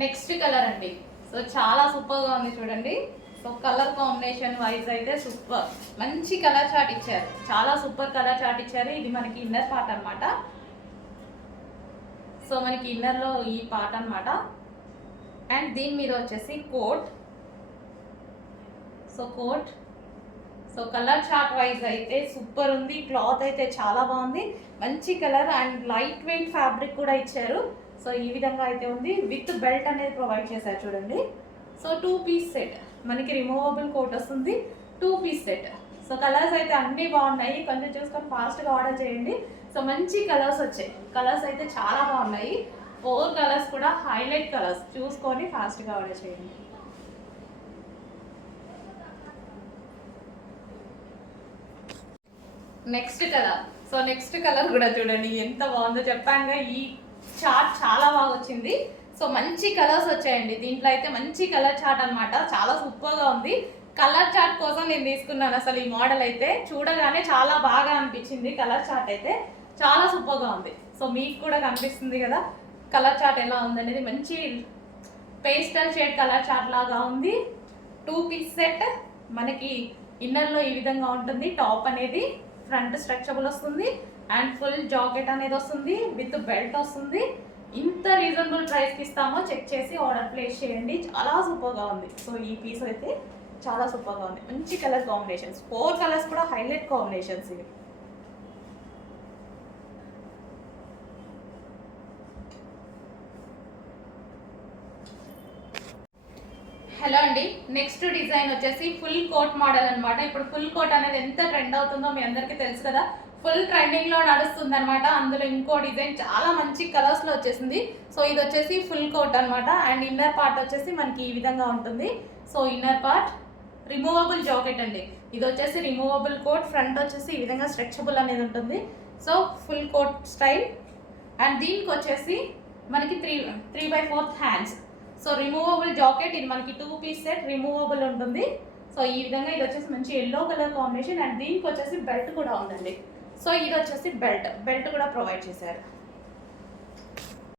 Next colour అండి. So చాలా సూపర్గా ఉంది చూడండి. సో కలర్ కాంబినేషన్ వైజ్ అయితే సూపర్, మంచి కలర్ చార్ట్ ఇచ్చారు, చాలా సూపర్ కలర్ చార్ట్ ఇచ్చారు. ఇది మనకి ఇన్నర్ పార్ట్ అనమాట. సో మనకి ఇన్నర్లో ఈ పార్ట్ అనమాట. అండ్ దీని మీద వచ్చేసి coat. So coat, so colour chart wise అయితే సూపర్ ఉంది. క్లాత్ అయితే చాలా బాగుంది, మంచి colour and light weight fabric కూడా ఇచ్చారు. సో ఈ విధంగా అయితే ఉంది. విత్ బెల్ట్ అనేది ప్రొవైడ్ చేశారు చూడండి. సో 2 పీస్ సెట్, మనకి రిమూవబుల్ కోట్ వస్తుంది, 2 పీస్ సెట్. సో కలర్స్ అయితే అన్నీ బాగున్నాయి, కొంచెం చూసుకొని ఫాస్ట్గా ఆర్డర్ చేయండి. సో మంచి కలర్స్ వచ్చాయి, కలర్స్ అయితే చాలా బాగున్నాయి. 4 కలర్స్ కూడా హైలైట్ కలర్స్, చూసుకొని ఫాస్ట్గా ఆర్డర్ చేయండి. Next colour. So next colour కూడా చూడండి ఎంత బాగుందో. చెప్పానుగా ఈ చార్ట్ చాలా బాగా వచ్చింది. సో మంచి కలర్స్ వచ్చాయండి దీంట్లో అయితే, మంచి కలర్ చార్ట్ అనమాట, చాలా సూపర్గా ఉంది. కలర్ చార్ట్ కోసం నేను తీసుకున్నాను. అసలు ఈ మోడల్ అయితే చూడగానే చాలా బాగా అనిపించింది. కలర్ చార్ట్ అయితే చాలా సూపర్గా ఉంది. సో మీకు కూడా కనిపిస్తుంది కదా కలర్ చార్ట్ ఎలా ఉందనేది. మంచి పేస్టల్ షేడ్ కలర్ చార్ట్ లాగా ఉంది. 2 పీస్ సెట్, మనకి ఇన్నర్లో ఈ విధంగా ఉంటుంది. టాప్ అనేది ఫ్రంట్ స్ట్రెచబుల్ వస్తుంది అండ్ ఫుల్ జాకెట్ అనేది వస్తుంది, విత్ బెల్ట్ వస్తుంది. ఇంత రీజనబుల్ ప్రైస్కి ఇస్తామో చెక్ చేసి ఆర్డర్ ప్లేస్ చేయండి. చాలా సూపర్గా ఉంది. సో ఈ పీస్ అయితే చాలా సూపర్గా ఉంది, మంచి కలర్ కాంబినేషన్స్, 4 కలర్స్ కూడా హైలైట్ కాంబినేషన్స్ ఇవి. హలో అండి, నెక్స్ట్ డిజైన్ వచ్చేసి ఫుల్ కోట్ మోడల్ అనమాట. ఇప్పుడు ఫుల్ కోట్ అనేది ఎంత ట్రెండ్ అవుతుందో మీ అందరికీ తెలుసు కదా, ఫుల్ ట్రెండింగ్ లో నడుస్తుంది అనమాట. అందులో ఇంకో డిజైన్ చాలా మంచి కలర్స్ లో వచ్చేసింది. సో ఇది వచ్చేసి ఫుల్ కోట్ అనమాట. అండ్ ఇన్నర్ పార్ట్ వచ్చేసి మనకి ఈ విధంగా ఉంటుంది. So inner part removable jacket అండి. ఇది వచ్చేసి రిమూవబుల్ కోట్, ఫ్రంట్ వచ్చేసి ఈ విధంగా స్ట్రెచబుల్ అనేది ఉంటుంది. So full coat style. And దీనికి వచ్చేసి మనకి 3/4 హ్యాండ్స్. సో రిమూవబుల్ జాకెట్, ఇది మనకి 2 పీస్ సెట్ రిమూవబుల్ ఉంటుంది. సో ఈ విధంగా ఇది వచ్చేసి మంచి ఎల్లో కలర్ కాంబినేషన్. అండ్ దీనికి వచ్చేసి బెల్ట్ కూడా ఉందండి. సో ఇది వచ్చేసి బెల్ట్ కూడా ప్రొవైడ్ చేశారు.